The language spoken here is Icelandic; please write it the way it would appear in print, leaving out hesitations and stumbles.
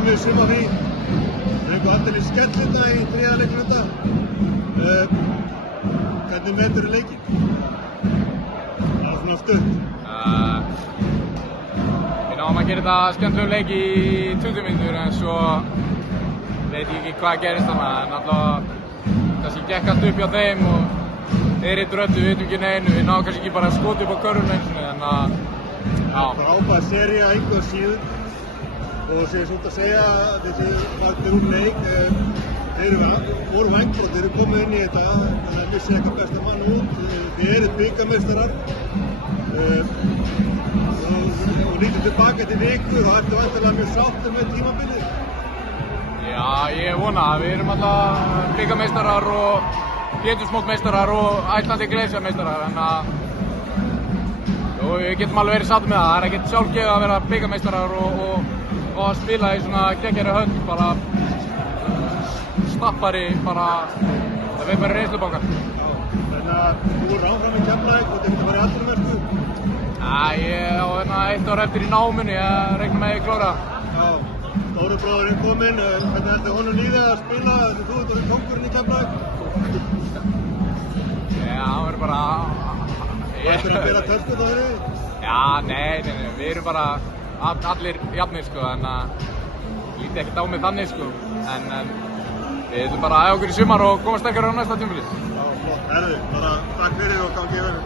komið í sumarfrí. Við fengum allir skellunda í þriðja leikluta. Hvernig meturðu leikinn? Það var svona stutt. Við náðum að gera þetta skemmtilegur leik í 20 mínútur en svo veit ég ekki hvað gerist þarna en allavega kannski gekk allt upp hjá þeim og þeir hittu öllu, við veitum ekki neinu, við náðum kannski ekki bara að skota upp á körfuna eins og þannig að já. Frábær sería einhver síður og sem ég svolítið að segja þessi vartir úr leik þeir voru vængbrotir, þeir eru komið inn í þetta þannig að missi eitthvað besta mann út þeir eru bikarmeistarar og lítið tilbaka til viku þá ertu væntanlega mjög sáttur með tímabilið. Já, ég vona það, við erum alltaf bikarmeistarar og Pétursmótmeistarar og Æslandi Gleifsjarmeistarar en við getum alveg verið sáttir með það. Það er ekkert sjálfgefið að vera bikarmeistarar og að spila í svona geggjari höll, bara snappari, bara það veit bara reynslubankar. Þannig að þú voru áfram í Keflavík og þetta getur farið allir verstu? Ég á 1 ár eftir í náminu, ég reikna með að ég klára. Já, stóri bróðurinn kominn, hvernig heldur honum lífið að spila þegar þú ert orðinn kóngurinn í Keflavík? Já, hann verður bara... Ættir að bera töskut á þeirri? Já, nei, við erum bara allir jafnir sko, en lítið ekkert á mig þannig sko, en við ætlum bara að æfa okkur í sumar og koma sterkari á næsta tímabili. Já, flott, herðu, bara takk fyrir og gangi vel.